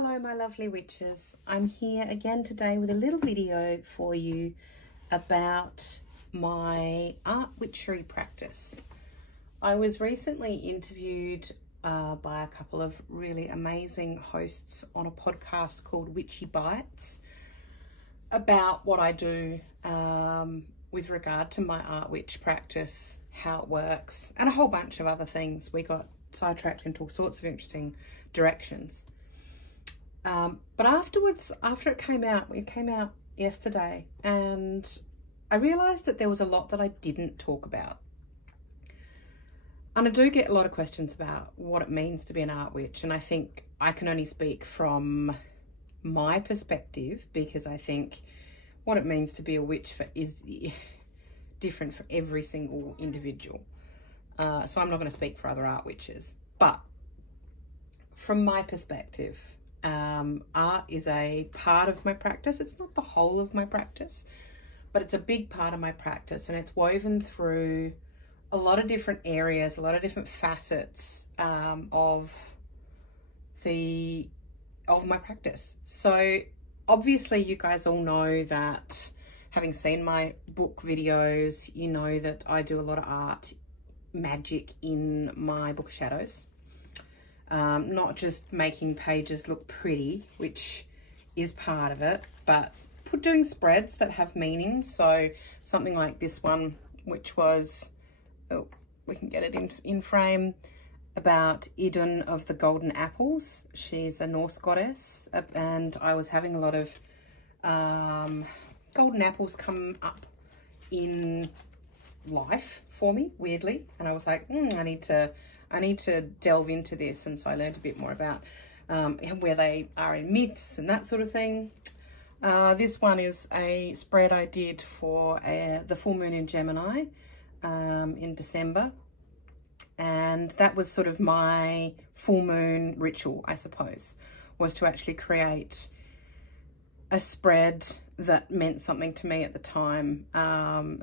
Hello my lovely witches, I'm here again today with a little video for you about my art witchery practice. I was recently interviewed by a couple of really amazing hosts on a podcast called Witchy Bites about what I do with regard to my art witch practice, how it works, and a whole bunch of other things. We got sidetracked into all sorts of interesting directions. But afterwards, after it came out yesterday, and I realised that there was a lot that I didn't talk about. And I do get a lot of questions about what it means to be an art witch, and I think I can only speak from my perspective, because I think what it means to be a witch is different for every single individual. So I'm not going to speak for other art witches, but from my perspective, art is a part of my practice. It's not the whole of my practice, but it's a big part of my practice, and it's woven through a lot of different areas, a lot of different facets of my practice. So obviously you guys all know that, having seen my book videos, you know that I do a lot of art magic in my Book of Shadows. Not just making pages look pretty, which is part of it, but doing spreads that have meaning. So something like this one, which was, oh, we can get it in frame, about Idun of the Golden Apples. She's a Norse goddess, and I was having a lot of golden apples come up in life for me, weirdly, and I was like, I need to delve into this. And so I learned a bit more about where they are in myths and that sort of thing. This one is a spread I did for the full moon in Gemini in December. And that was sort of my full moon ritual, I suppose, was to actually create a spread that meant something to me at the time,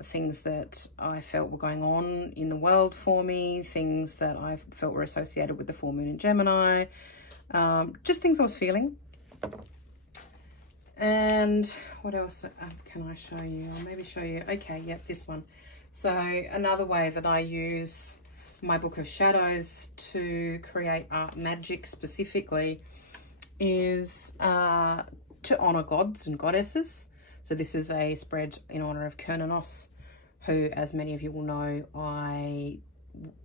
things that I felt were going on in the world for me, things that I felt were associated with the full moon in Gemini, just things I was feeling. And what else can I show you? I'll maybe show you, okay, yep, this one. So another way that I use my Book of Shadows to create art magic specifically is to honour gods and goddesses. So this is a spread in honour of Kernanos, who, as many of you will know, I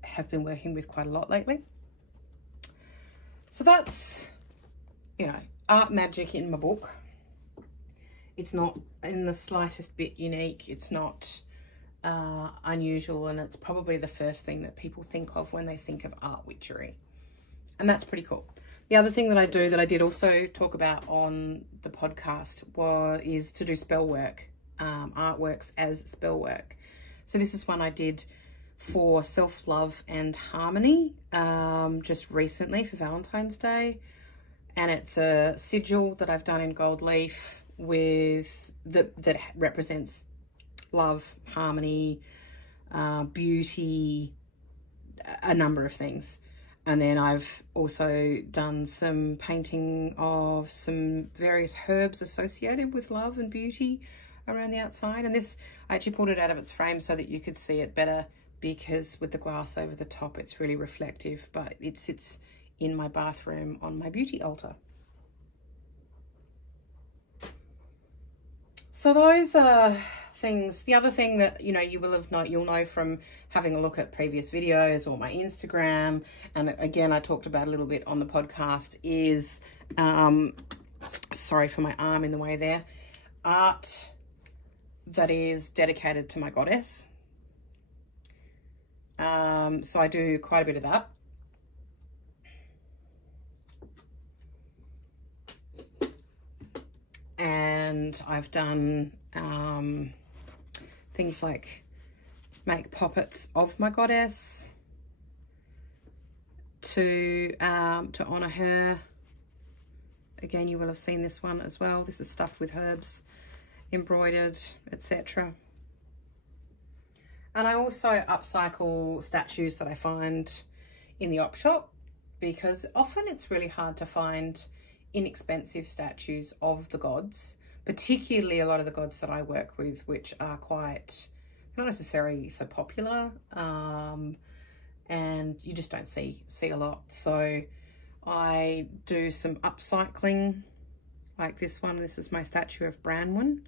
have been working with quite a lot lately. So that's, you know, art magic in my book. It's not in the slightest bit unique. It's not unusual, and it's probably the first thing that people think of when they think of art witchery. And that's pretty cool. The other thing that I do, that I did also talk about on the podcast, is to do spell work, artworks as spell work. So this is one I did for self-love and harmony just recently for Valentine's Day. And it's a sigil that I've done in gold leaf with that represents love, harmony, beauty, a number of things. And then I've also done some painting of some various herbs associated with love and beauty around the outside. And this, I actually pulled it out of its frame so that you could see it better, because with the glass over the top, it's really reflective, but it sits in my bathroom on my beauty altar. So those are things. The other thing that, you know, you'll know from having a look at previous videos or my Instagram, and again I talked about a little bit on the podcast, is sorry for my arm in the way there, art that is dedicated to my goddess. So I do quite a bit of that. And I've done things like make poppets of my goddess to honor her. Again, you will have seen this one as well. This is stuffed with herbs, embroidered, etc. And I also upcycle statues that I find in the op shop, because often it's really hard to find inexpensive statues of the gods, particularly a lot of the gods that I work with, which are quite, not necessarily so popular, and you just don't see a lot. So I do some upcycling, like this one. This is my statue of Branwen,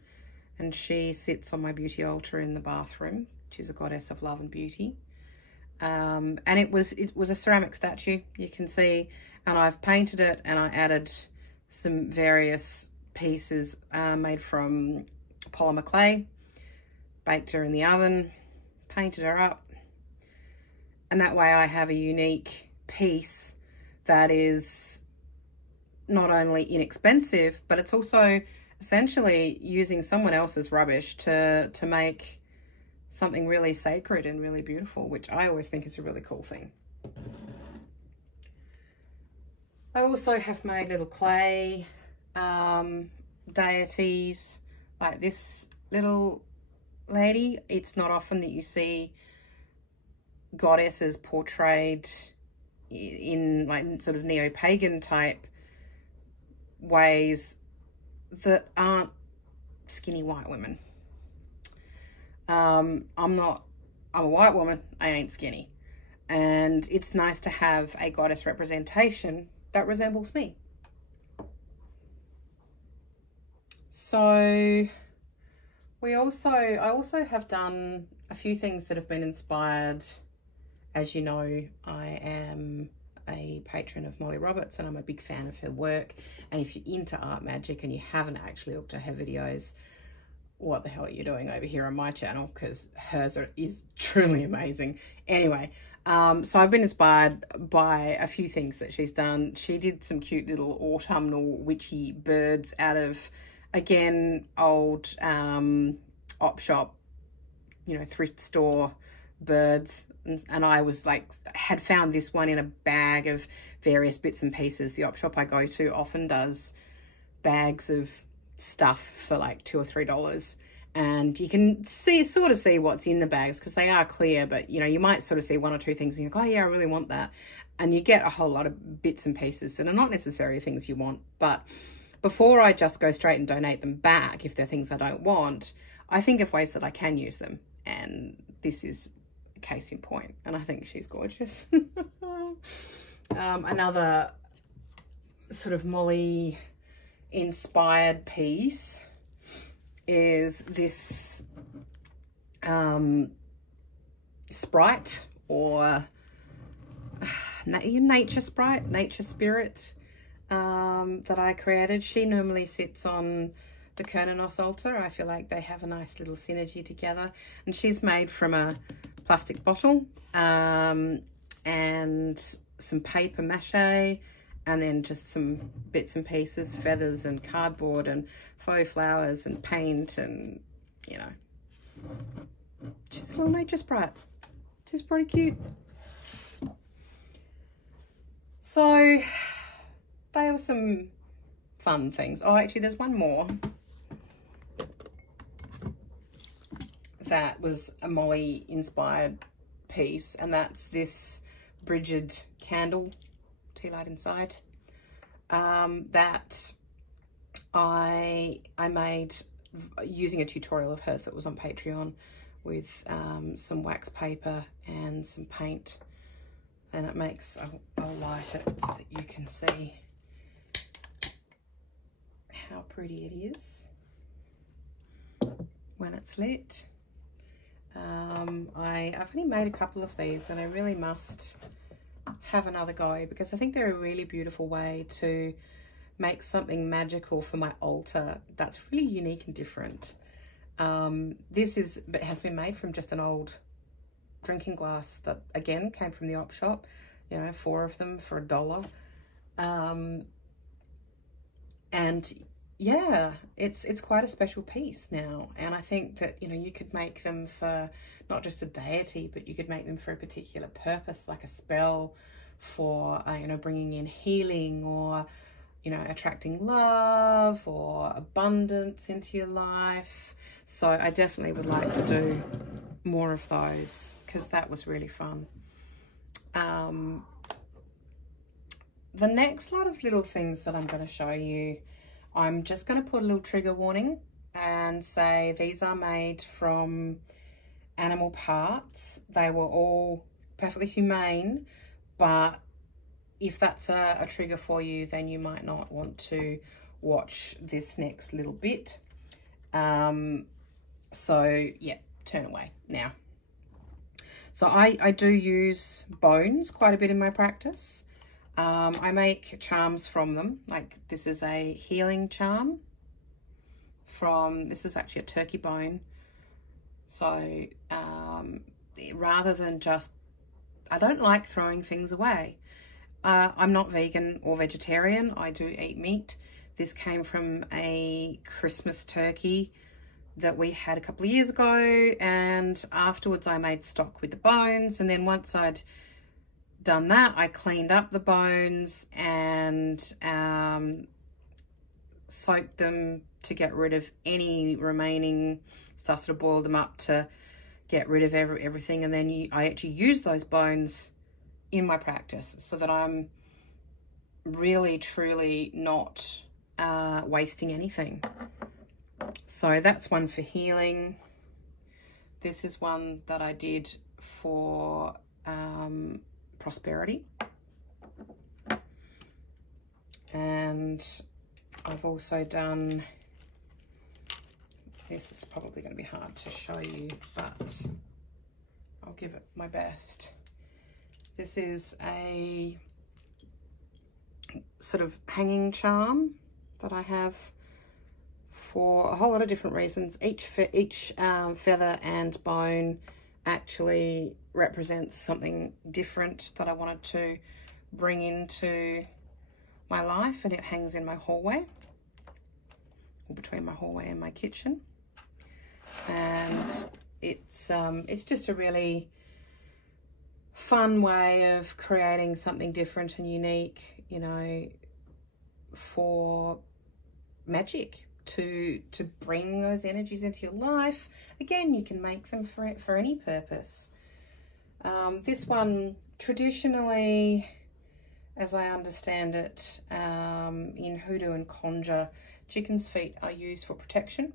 and she sits on my beauty altar in the bathroom. She's a goddess of love and beauty. And it was a ceramic statue, you can see, and I've painted it, and I added some various pieces made from polymer clay, baked her in the oven, painted her up, and that way I have a unique piece that is not only inexpensive, but it's also essentially using someone else's rubbish to make something really sacred and really beautiful, which I always think is a really cool thing. I also have made little clay deities, like this little lady. It's not often that you see goddesses portrayed in like sort of neo-pagan type ways that aren't skinny white women. I'm a white woman, I ain't skinny. And it's nice to have a goddess representation that resembles me. So I also have done a few things that have been inspired. As you know, I am a patron of Molly Roberts, and I'm a big fan of her work. And if you're into art magic and you haven't actually looked at her videos, what the hell are you doing over here on my channel? Because hers is truly amazing. Anyway, so I've been inspired by a few things that she's done. She did some cute little autumnal witchy birds out of, again, old op shop, you know, thrift store birds. And I was like, had found this one in a bag of various bits and pieces. The op shop I go to often does bags of stuff for like $2 or $3, and you can sort of see what's in the bags because they are clear, but you know, you might sort of see one or two things and you're like, oh yeah, I really want that, and you get a whole lot of bits and pieces that are not necessarily things you want. But before I just go straight and donate them back, if they're things I don't want, I think of ways that I can use them, and this is a case in point, and I think she's gorgeous. Another sort of Molly inspired piece is this sprite, or nature sprite, nature spirit, that I created. She normally sits on the Kernos altar. I feel like they have a nice little synergy together, and she's made from a plastic bottle and some paper mache, and then just some bits and pieces, feathers and cardboard and faux flowers and paint, and, you know, she's a little nature sprite. She's pretty cute. So they are some fun things. Oh, actually, there's one more that was a Molly inspired piece, and that's this Bridget candle, tea light inside, that I made using a tutorial of hers that was on Patreon with some wax paper and some paint, and it makes, I'll light it so that you can see how pretty it is when it's lit. I've only made a couple of these, and I really must have another go because I think they're a really beautiful way to make something magical for my altar that's really unique and different. This has been made from just an old drinking glass that again came from the op shop, you know, 4 of them for $1. And yeah, it's quite a special piece now, and I think that, you know, you could make them for not just a deity, but you could make them for a particular purpose, like a spell for you know, bringing in healing, or, you know, attracting love or abundance into your life. So I definitely would like to do more of those because that was really fun. the next lot of little things that I'm going to show you, I'm just going to put a little trigger warning and say these are made from animal parts. They were all perfectly humane, but if that's a trigger for you, then you might not want to watch this next little bit. So yeah, turn away now. So I do use bones quite a bit in my practice. I make charms from them. Like this is a healing charm this is actually a turkey bone. So rather than just, I don't like throwing things away. I'm not vegan or vegetarian. I do eat meat. This came from a Christmas turkey that we had a couple of years ago, and afterwards I made stock with the bones, and then once I'd done that, I cleaned up the bones and soaked them to get rid of any remaining stuff, sort of boiled them up to get rid of everything, and then I actually use those bones in my practice so that I'm really truly not wasting anything. So that's one for healing. This is one that I did for prosperity. And I've also done, this is probably going to be hard to show you, but I'll give it my best. This is a sort of hanging charm that I have for a whole lot of different reasons. Each feather and bone actually represents something different that I wanted to bring into my life, and it hangs in my hallway, or between my hallway and my kitchen. And it's just a really fun way of creating something different and unique, you know, for magic, to bring those energies into your life. Again, you can make them for any purpose. This one, traditionally, as I understand it, in hoodoo and conjure, chicken's feet are used for protection.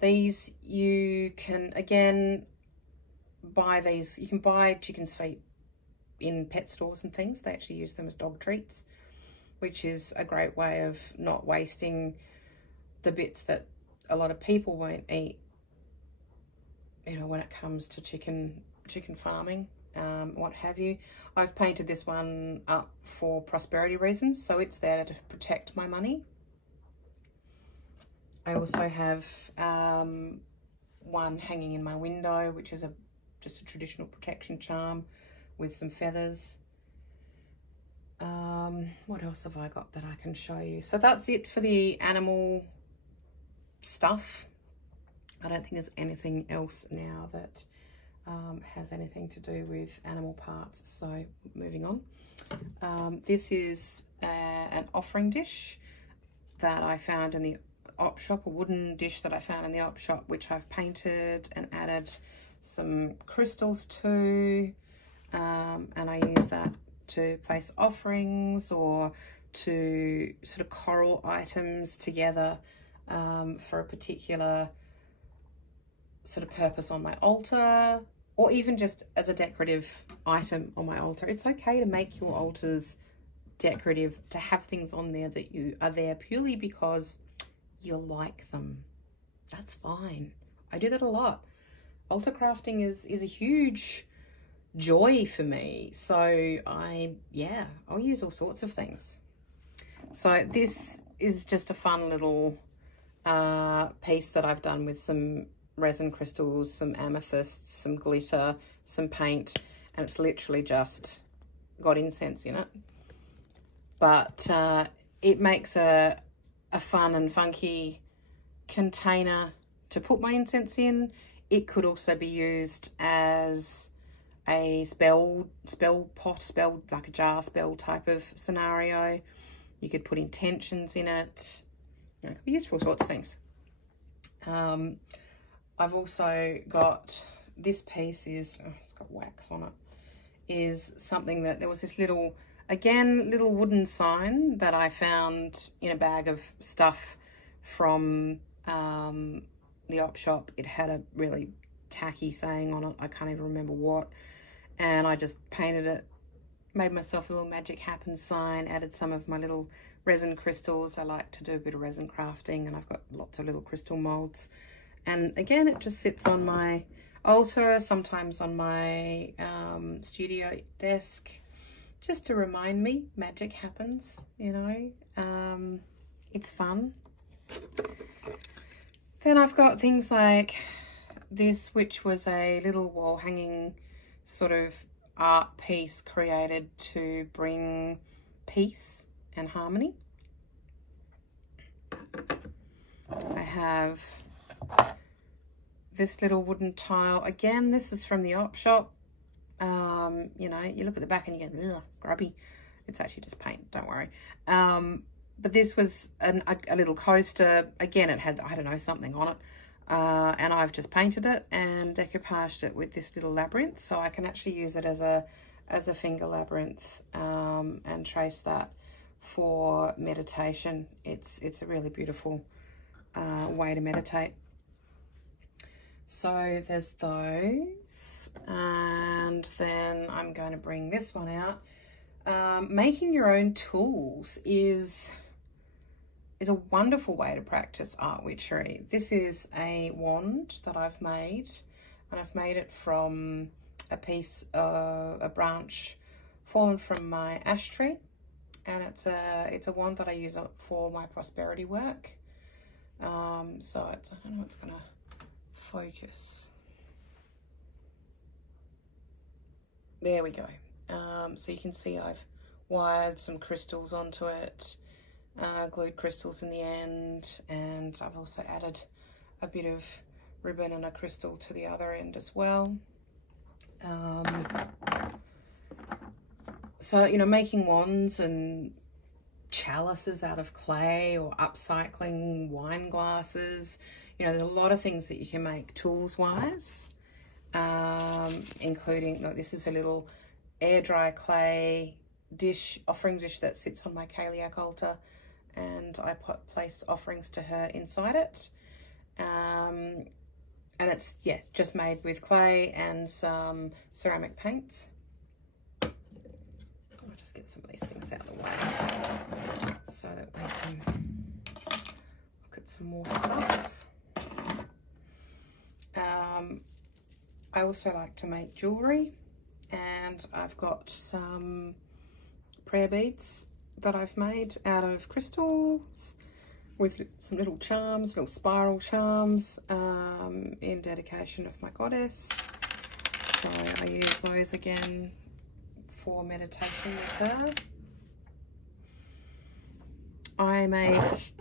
These, you can, again, buy these. You can buy chicken's feet in pet stores and things. They actually use them as dog treats, which is a great way of not wasting the bits that a lot of people won't eat, you know, when it comes to chicken farming, what have you. I've painted this one up for prosperity reasons, so it's there to protect my money. I also have one hanging in my window, which is just a traditional protection charm with some feathers. What else have I got that I can show you? So that's it for the animal stuff. I don't think there's anything else now that has anything to do with animal parts, so moving on. This is an offering dish that I found in the op shop, a wooden dish that I found in the op shop, which I've painted and added some crystals to, and I use that to place offerings or to sort of coral items together for a particular sort of purpose on my altar, or even just as a decorative item on my altar. It's okay to make your altars decorative, to have things on there that you are there purely because you like them. That's fine. I do that a lot. Altar crafting is a huge joy for me. So I'll use all sorts of things. So this is just a fun little piece that I've done with some resin crystals, some amethysts, some glitter, some paint, and it's literally just got incense in it. But it makes a fun and funky container to put my incense in. It could also be used as a spell pot, like a jar spell type of scenario. You could put intentions in it. You know, it could be used for all sorts of things. I've also got, this piece is, it's got wax on it, is something that, there was this little Again, little wooden sign that I found in a bag of stuff from the op shop. It had a really tacky saying on it. I can't even remember what. And I just painted it, made myself a little magic happen sign, added some of my little resin crystals. I like to do a bit of resin crafting, and I've got lots of little crystal molds. And again, it just sits on my altar, sometimes on my studio desk, just to remind me magic happens, you know. It's fun. Then I've got things like this, which was a little wall hanging sort of art piece created to bring peace and harmony. I have this little wooden tile. Again, this is from the op shop. You know, you look at the back and you get, ugh, grubby. It's actually just paint, don't worry. But this was a little coaster. Again, it had, I don't know, something on it. And I've just painted it and decoupaged it with this little labyrinth. So I can actually use it as a finger labyrinth and trace that for meditation. It's a really beautiful way to meditate. So there's those, and then I'm going to bring this one out. Making your own tools is a wonderful way to practice art witchery. This is a wand that I've made, and I've made it from a piece of a branch fallen from my ash tree, and it's a wand that I use for my prosperity work. So it's, I don't know, it's gonna focus. There we go. So you can see I've wired some crystals onto it, glued crystals in the end, and I've also added a bit of ribbon and a crystal to the other end as well. So, you know, making wands and chalices out of clay, or upcycling wine glasses, you know, there's a lot of things that you can make tools wise, including, look, this is a little air dry clay dish, offering dish that sits on my Kaliak altar, and I place offerings to her inside it. And it's, yeah, just made with clay and some ceramic paints. I'll just get some of these things out of the way so that we can look at some more stuff. I also like to make jewellery, and I've got some prayer beads that I've made out of crystals with some little charms, little spiral charms, in dedication of my goddess. So I use those again for meditation with her. I make,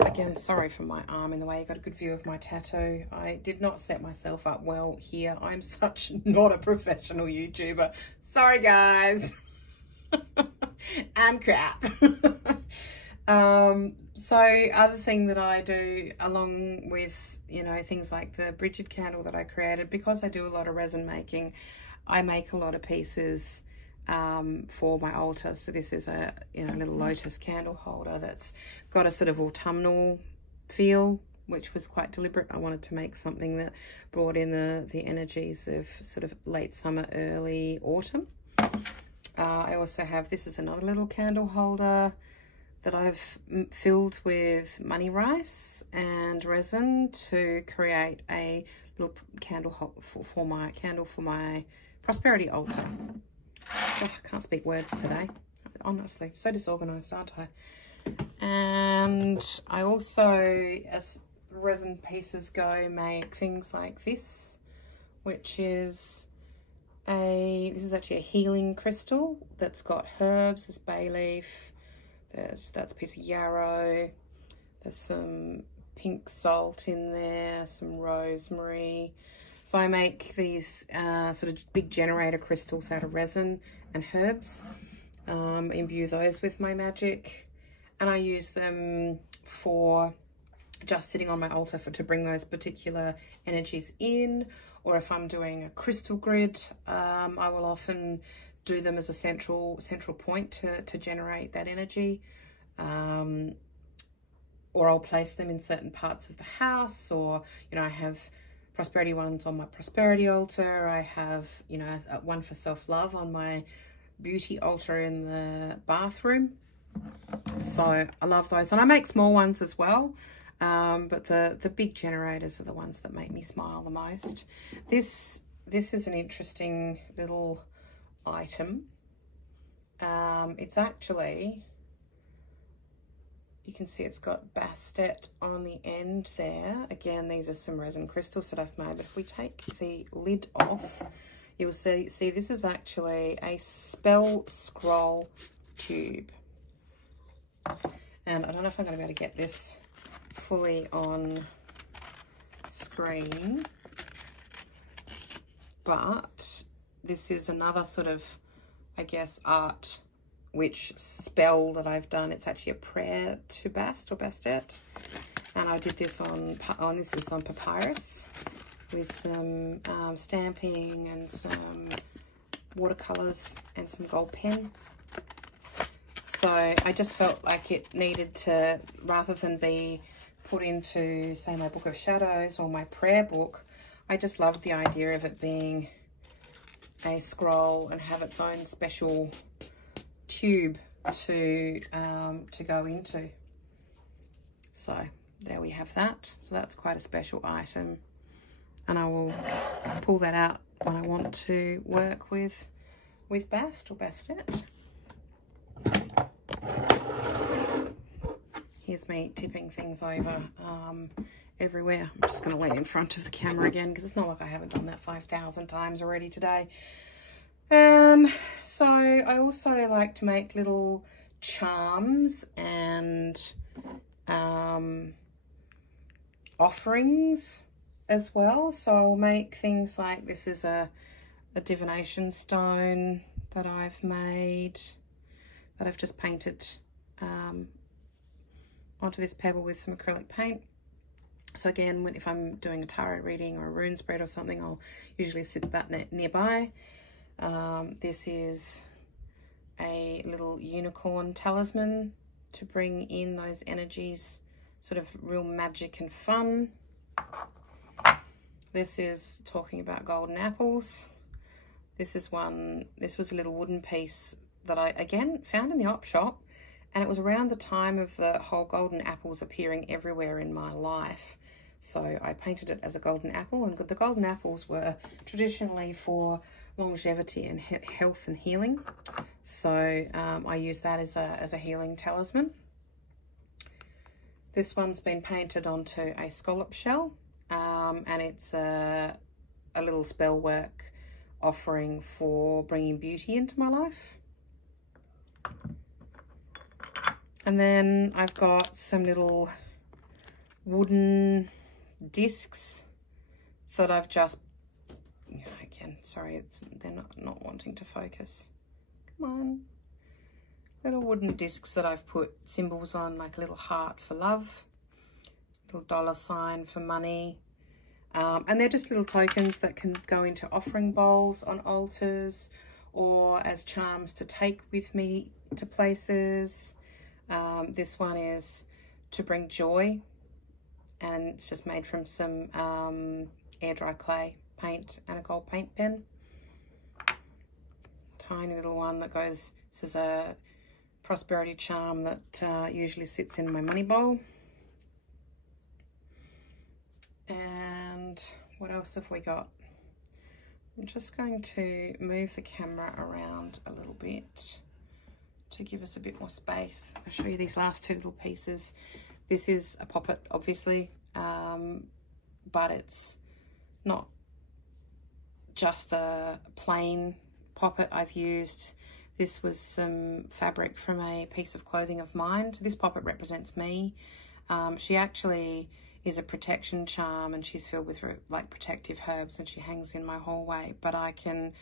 again, sorry for my arm in the way, you got a good view of my tattoo. I did not set myself up well here. I'm such not a professional YouTuber. Sorry guys. I'm crap. So other thing that I do, along with, you know, things like the Bridget candle that I created, because I do a lot of resin making, I make a lot of pieces for my altar. So this is a, you know, little lotus candle holder that's got a sort of autumnal feel, which was quite deliberate. I wanted to make something that brought in the energies of sort of late summer, early autumn. I also have, this is another little candle holder that I've filled with money rice and resin to create a little candle for my prosperity altar. Oh, I can't speak words today, honestly, so disorganized, aren't I? And I also, as resin pieces go, make things like this, which is this is actually a healing crystal that's got herbs. There's bay leaf, that's a piece of yarrow, there's some pink salt in there, some rosemary. So I make these sort of big generator crystals out of resin and herbs, imbue those with my magic, and I use them for just sitting on my altar to bring those particular energies in. Or if I'm doing a crystal grid, I will often do them as a central point to generate that energy. Or I'll place them in certain parts of the house, or, you know, I have prosperity ones on my prosperity altar. I have, you know, one for self-love on my beauty altar in the bathroom. So I love those, and I make small ones as well, but the big generators are the ones that make me smile the most. This is an interesting little item. It's actually, you can see it's got bastet on the end there. Again, these are some resin crystals that I've made, but if we take the lid off, you'll see this is actually a spell scroll tube. And I don't know if I'm going to be able to get this fully on screen, but this is another sort of, I guess, art witch spell that I've done. It's actually a prayer to Bast or Bastet, and I did this on this is on papyrus with some stamping and some watercolors and some gold pen. So I just felt like it needed to, rather than be put into, say, my book of shadows or my prayer book, I just loved the idea of it being a scroll and have its own special tube to go into. So there we have that. So that's quite a special item, and I will pull that out when I want to work with Bast or Bastet. Here's me tipping things over everywhere. I'm just going to lean in front of the camera again, because it's not like I haven't done that 5,000 times already today. So I also like to make little charms and offerings as well. So I'll make things like, this is a divination stone that I've made, that I've just painted onto this pebble with some acrylic paint. So again, if I'm doing a tarot reading or a rune spread or something, I'll usually sit that nearby. This is a little unicorn talisman to bring in those energies, sort of real magic and fun. This is talking about golden apples. This was a little wooden piece that I, again, found in the op shop, and it was around the time of the whole golden apples appearing everywhere in my life. So I painted it as a golden apple, and the golden apples were traditionally for longevity and health and healing. So I use that as a healing talisman. This one's been painted onto a scallop shell, and it's a little spell work offering for bringing beauty into my life. And then I've got some little wooden discs that I've just, again, sorry, they're not wanting to focus. Come on. Little wooden discs that I've put symbols on, like a little heart for love, little dollar sign for money. And they're just little tokens that can go into offering bowls on altars, or as charms to take with me to places. This one is to bring joy, and it's just made from some air dry clay paint and a gold paint pen. Tiny little one that goes, this is a prosperity charm that usually sits in my money bowl. And what else have we got? I'm just going to move the camera around a little bit to give us a bit more space. I'll show you these last two little pieces. This is a poppet, obviously, but it's not just a plain poppet. I've used, this was some fabric from a piece of clothing of mine. So this poppet represents me. She actually is a protection charm, and she's filled with like protective herbs, and she hangs in my hallway, but I can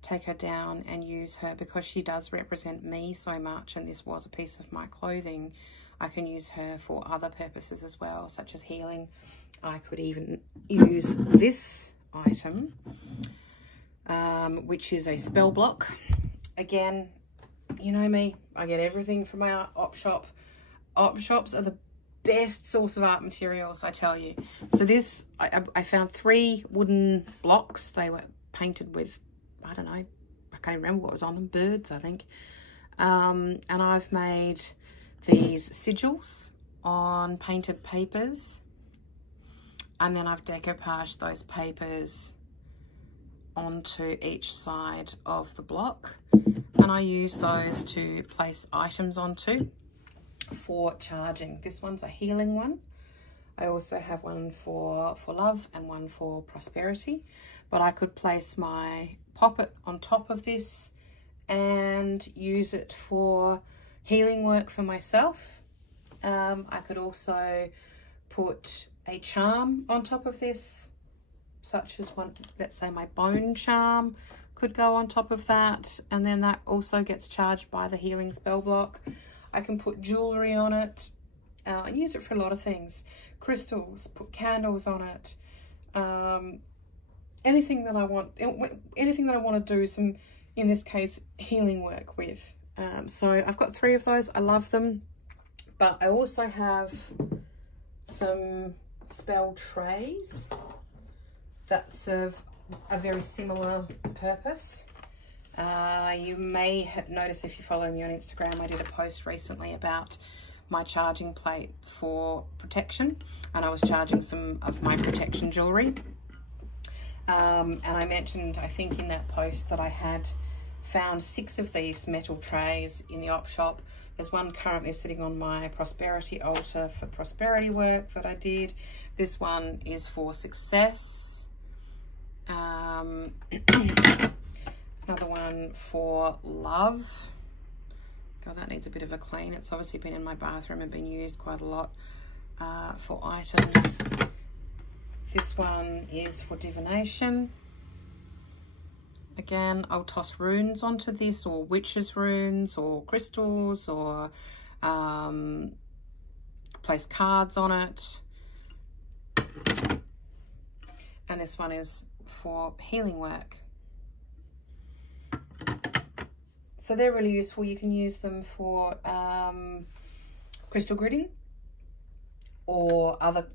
take her down and use her because she does represent me so much, and this was a piece of my clothing. I can use her for other purposes as well, such as healing. I could even use this item, which is a spell block, Again, you know me, I get everything from my op shop. Op shops are the best source of art materials, I tell you. So this, I found 3 wooden blocks. They were painted with, I don't know, I can't remember what was on them, birds, I think. And I've made these sigils on painted papers, and then I've decoupaged those papers onto each side of the block, and I use those to place items onto for charging. This one's a healing one. I also have one for love and one for prosperity, but I could place my poppet on top of this and use it for healing work for myself. I could also put a charm on top of this, such as one, let's say my bone charm could go on top of that, and then that also gets charged by the healing spell block. I can put jewelry on it. I use it for a lot of things. Crystals, put candles on it. Anything that I want to do some, in this case, healing work with. So I've got 3 of those. I love them. But I also have some spell trays that serve a very similar purpose. You may have noticed, if you follow me on Instagram, I did a post recently about my charging plate for protection, and I was charging some of my protection jewelry. And I mentioned, I think in that post, that I had found 6 of these metal trays in the op shop. There's one currently sitting on my prosperity altar for prosperity work that I did. This one is for success. Another one for love. God, that needs a bit of a clean. It's obviously been in my bathroom and been used quite a lot for items. This one is for divination. Again, I'll toss runes onto this, or witches runes, or crystals, or place cards on it. And this one is for healing work. So they're really useful. You can use them for crystal gridding, or other,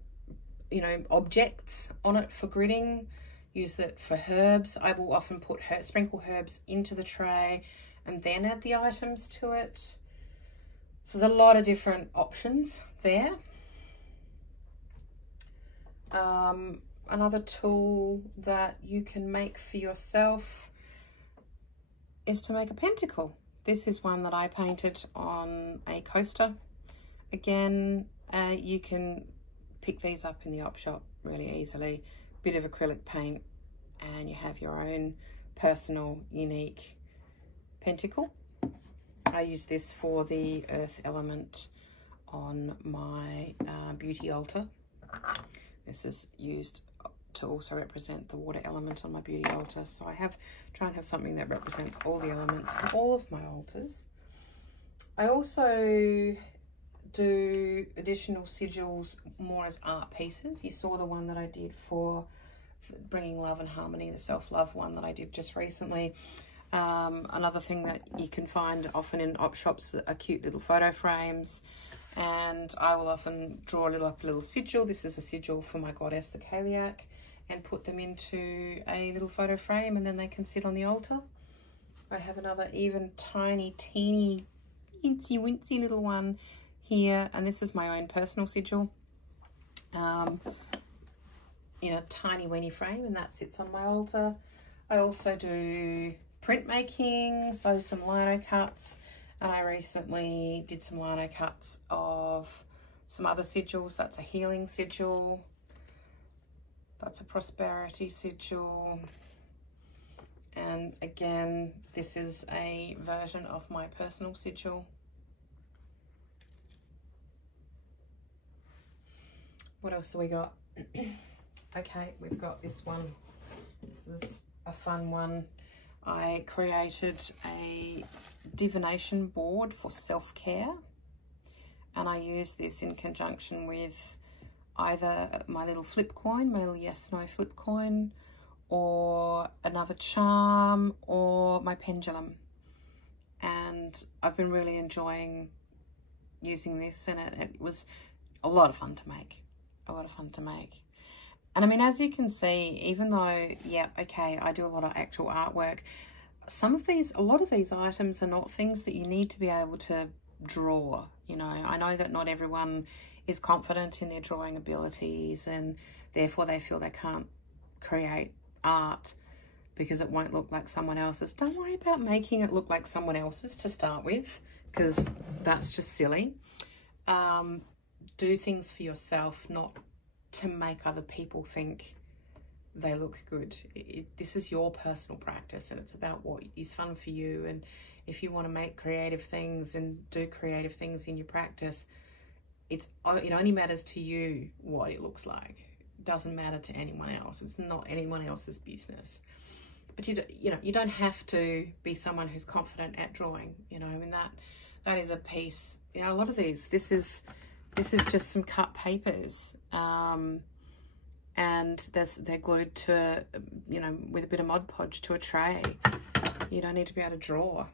you know, objects on it for gridding. Use it for herbs. I will often put sprinkle herbs into the tray and then add the items to it. So there's a lot of different options there. Another tool that you can make for yourself is to make a pentacle. This is one that I painted on a coaster. Again, you can pick these up in the op shop really easily. Bit of acrylic paint, and you have your own personal, unique pentacle. I use this for the earth element on my beauty altar. This is used to also represent the water element on my beauty altar. So I try and have something that represents all the elements on all of my altars. I also do additional sigils more as art pieces. You saw the one that I did for bringing love and harmony, the self-love one that I did just recently. Another thing that you can find often in op shops are cute little photo frames, and I will often draw a little sigil. This is a sigil for my goddess, the Kaliak, and put them into a little photo frame, and then they can sit on the altar. I have another even tiny, teeny, incy wincy little one here, and this is my own personal sigil in a tiny weeny frame, and that sits on my altar. I also do printmaking, so some lino cuts, and I recently did some lino cuts of some other sigils. That's a healing sigil, that's a prosperity sigil, and again, this is a version of my personal sigil. What else have we got? Okay, we've got this one. This is a fun one. I created a divination board for self-care, and I use this in conjunction with either my little flip coin, my little yes no flip coin, or another charm, or my pendulum. and I've been really enjoying using this, and it was a lot of fun to make. And I mean, as you can see, even though, yeah, okay, I do a lot of actual artwork, a lot of these items are not things that you need to be able to draw. You know, I know that not everyone is confident in their drawing abilities, and therefore they feel they can't create art because it won't look like someone else's. Don't worry about making it look like someone else's to start with, because that's just silly. Do things for yourself, not to make other people think they look good. This is your personal practice, and it's about what is fun for you. And if you want to make creative things and do creative things in your practice, it only matters to you what it looks like. It doesn't matter to anyone else. It's not anyone else's business. But you don't have to be someone who's confident at drawing. You know, I mean, that is a piece. You know, a lot of these. This is just some cut papers, and they're glued to, you know, with a bit of Mod Podge to a tray. You don't need to be able to draw.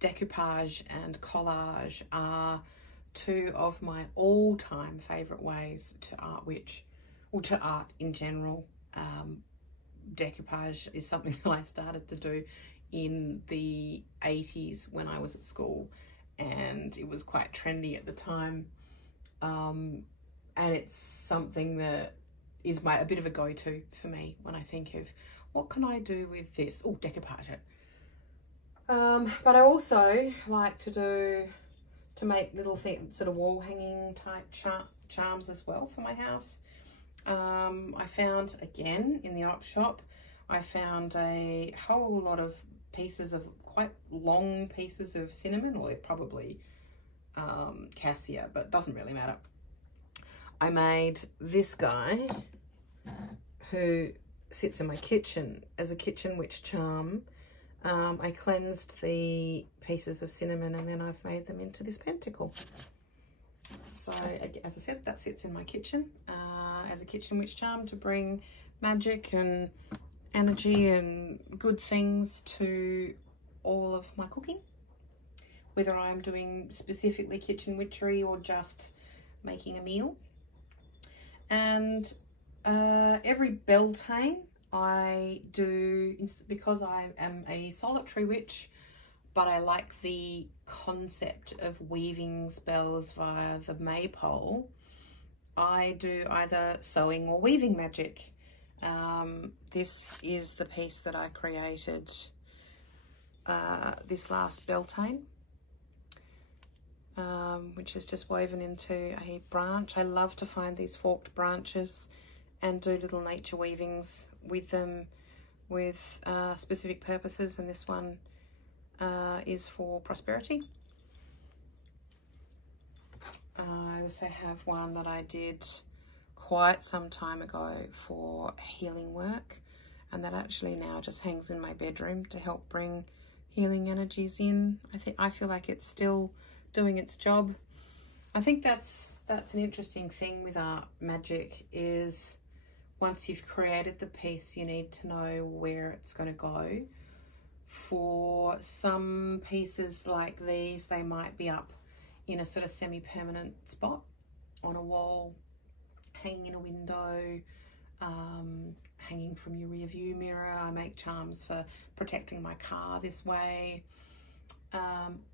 Decoupage and collage are two of my all-time favourite ways to to art in general. Decoupage is something that I started to do in the 80s when I was at school, and it was quite trendy at the time. And it's something that is a bit of a go-to for me when I think of what can I do with this? Oh, decoupage it. But I also like to make little sort of wall hanging type charms as well for my house. I found, again, in the op shop, I found a whole lot of pieces of quite long pieces of cinnamon, or they're probably cassia, but it doesn't really matter. I made this guy who sits in my kitchen as a kitchen witch charm. I cleansed the pieces of cinnamon and then I've made them into this pentacle. So as I said, that sits in my kitchen as a kitchen witch charm to bring magic and energy and good things to all of my cooking, whether I'm doing specifically kitchen witchery or just making a meal. And every Beltane I do, because I am a solitary witch, but I like the concept of weaving spells via the maypole, I do either sewing or weaving magic. This is the piece that I created this last Beltane, which is just woven into a branch. I love to find these forked branches and do little nature weavings with them with specific purposes, and this one is for prosperity. I also have one that I did quite some time ago for healing work, and that actually now just hangs in my bedroom to help bring healing energies in. I feel like it's still doing its job. I think that's an interesting thing with art magic, is once you've created the piece, you need to know where it's going to go. For some pieces like these, they might be up in a sort of semi-permanent spot on a wall, hanging in a window, hanging from your rear view mirror. I make charms for protecting my car this way.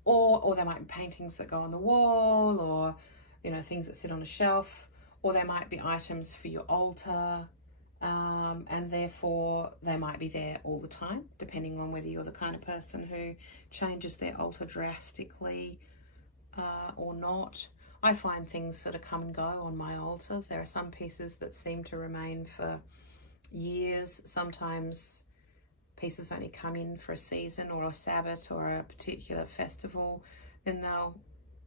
Or there might be paintings that go on the wall, or, you know, things that sit on a shelf, or there might be items for your altar, and therefore they might be there all the time, depending on whether you're the kind of person who changes their altar drastically or not. I find things sort of come and go on my altar. There are some pieces that seem to remain for years. Sometimes pieces only come in for a season or a Sabbath or a particular festival. Then they'll,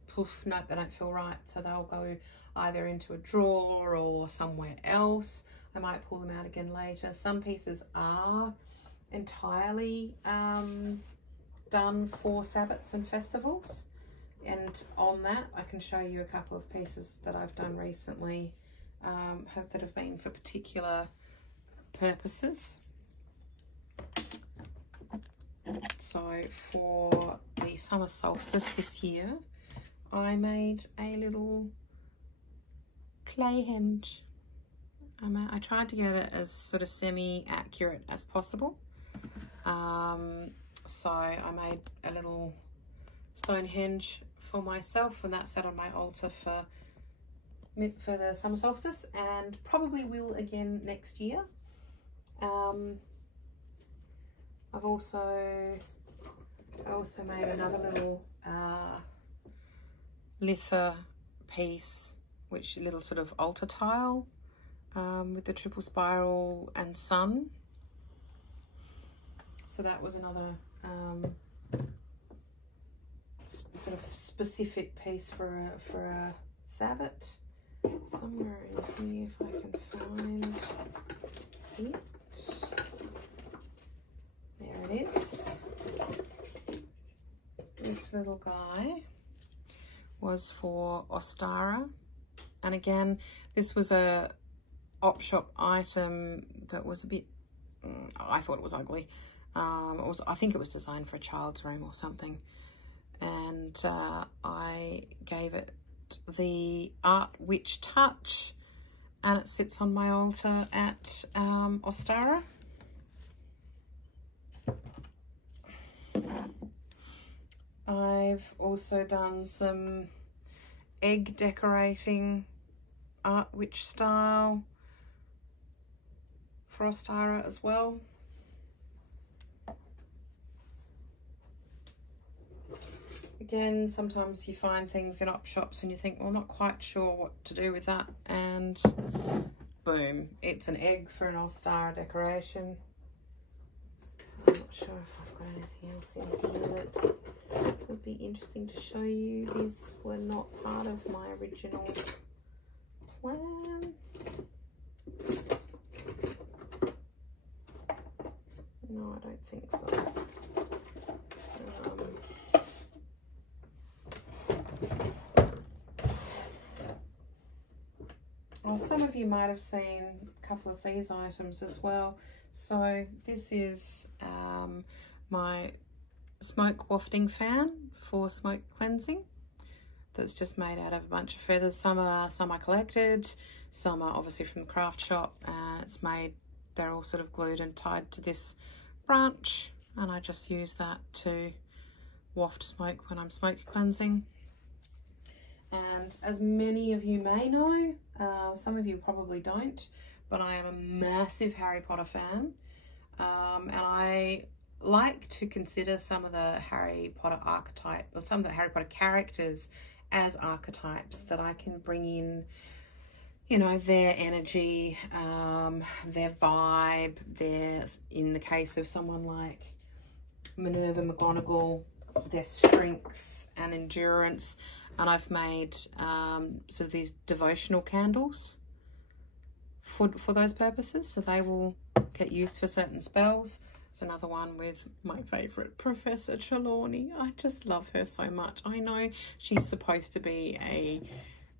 poof, no, they don't feel right. So they'll go either into a drawer or somewhere else. I might pull them out again later. Some pieces are entirely done for Sabbaths and festivals. And on that, I can show you a couple of pieces that I've done recently that have been for particular purposes. So for the summer solstice this year, I made a little clay henge. I tried to get it as sort of semi-accurate as possible. So I made a little stone henge for myself, and that sat on my altar for the summer solstice, and probably will again next year. I also made another little litha piece, which little sort of altar tile with the triple spiral and sun. So that was another sort of specific piece for a Sabbath. Somewhere in here, if I can find it. There it is. This little guy was for Ostara, and again, this was a op shop item that was a bit, I thought it was ugly. I think it was designed for a child's room or something, and I gave it the Art Witch touch, and it sits on my altar at Ostara. I've also done some egg decorating, Art Witch style, for Ostara as well. Again, sometimes you find things in op shops and you think, well, I'm not quite sure what to do with that, and boom, it's an egg for an Ostara decoration. I'm not sure if I've got anything else in here that would be interesting to show you. These were not part of my original plan. No, I don't think so. Well, some of you might have seen a couple of these items as well. So this is my smoke wafting fan for smoke cleansing. That's just made out of a bunch of feathers. Some I collected, some are obviously from the craft shop. It's made, they're all sort of glued and tied to this branch, and I just use that to waft smoke when I'm smoke cleansing. And as many of you may know, some of you probably don't, but I am a massive Harry Potter fan, and I like to consider some of the Harry Potter archetype, or some of the Harry Potter characters, as archetypes that I can bring in, you know, their energy, their vibe, in the case of someone like Minerva McGonagall, their strength and endurance. And I've made sort of these devotional candles for those purposes, so they will get used for certain spells. There's another one with my favourite, Professor Trelawney. I just love her so much. I know she's supposed to be a,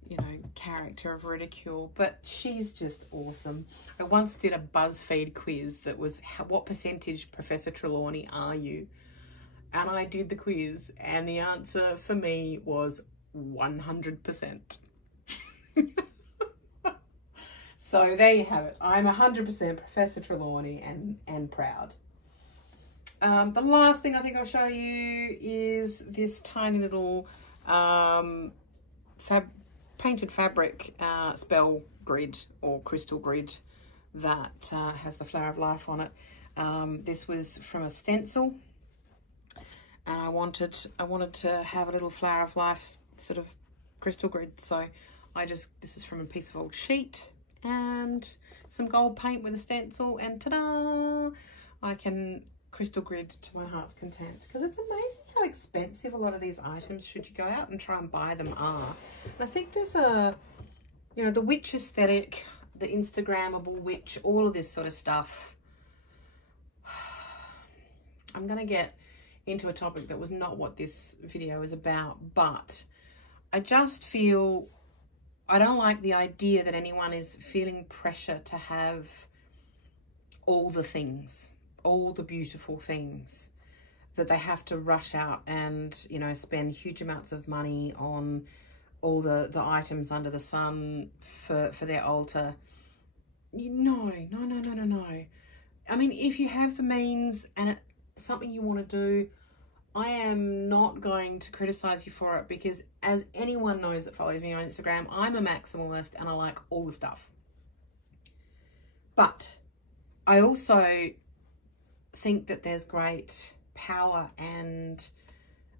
you know, character of ridicule, but she's just awesome. I once did a BuzzFeed quiz that was, what percentage Professor Trelawney are you? And I did the quiz, and the answer for me was 100%. So there you have it. I'm 100% Professor Trelawney and proud. The last thing I think I'll show you is this tiny little painted fabric spell grid or crystal grid that has the Flower of Life on it. This was from a stencil, and I wanted to have a little Flower of Life sort of crystal grid, so this is from a piece of old sheet and some gold paint with a stencil, and ta-da, I can crystal grid to my heart's content, because it's amazing how expensive a lot of these items, should you go out and try and buy them, are. And I think there's a, you know, the witch aesthetic, the Instagrammable witch, all of this sort of stuff. I'm gonna get into a topic that was not what this video is about, but I just feel, I don't like the idea that anyone is feeling pressure to have all the things, all the beautiful things. that they have to rush out and, you know, spend huge amounts of money on all the items under the sun for their altar. No. I mean, if you have the means and it's something you want to do, I am not going to criticize you for it, because as anyone knows that follows me on Instagram, I'm a maximalist and I like all the stuff. But I also think that there's great power and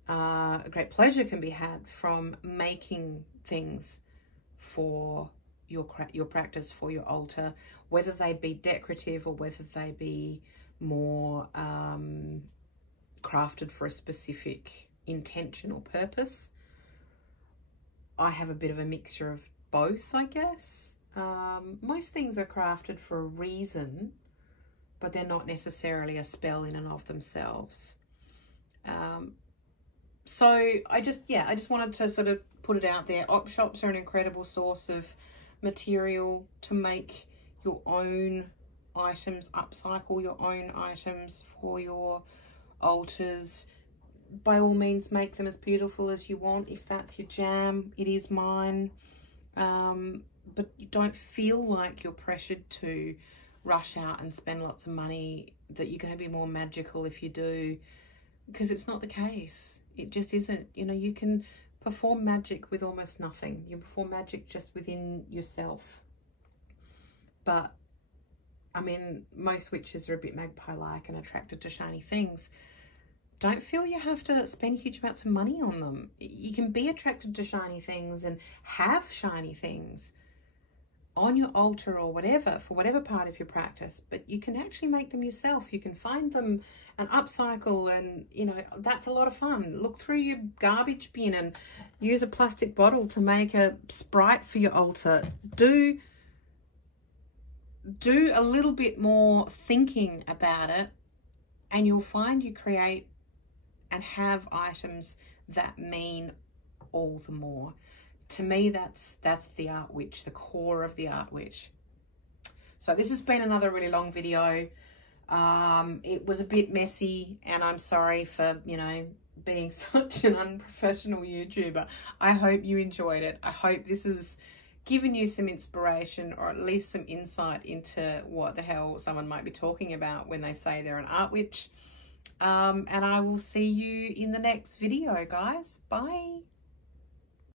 a great pleasure can be had from making things for your practice, for your altar, whether they be decorative or whether they be more crafted for a specific intention or purpose. I have a bit of a mixture of both, I guess. Most things are crafted for a reason, but they're not necessarily a spell in and of themselves. So I just wanted to sort of put it out there. Op shops are an incredible source of material to make your own items, upcycle your own items for your altars. By all means, make them as beautiful as you want if that's your jam. It is mine. But you don't feel like you're pressured to rush out and spend lots of money, that you're going to be more magical if you do, because it's not the case. It just isn't. You know, you can perform magic with almost nothing. You perform magic just within yourself. But I mean, most witches are a bit magpie-like and attracted to shiny things. Don't feel you have to spend huge amounts of money on them. You can be attracted to shiny things and have shiny things on your altar or whatever, for whatever part of your practice, but you can actually make them yourself. You can find them and upcycle, and you know, that's a lot of fun. Look through your garbage bin and use a plastic bottle to make a sprite for your altar. Do a little bit more thinking about it, and you'll find you create and have items that mean all the more. To me, that's the art witch, the core of the art witch. So this has been another really long video. It was a bit messy, and I'm sorry for, you know, being such an unprofessional YouTuber. I hope you enjoyed it. I hope this has given you some inspiration, or at least some insight into what the hell someone might be talking about when they say they're an art witch. And I will see you in the next video, guys. Bye.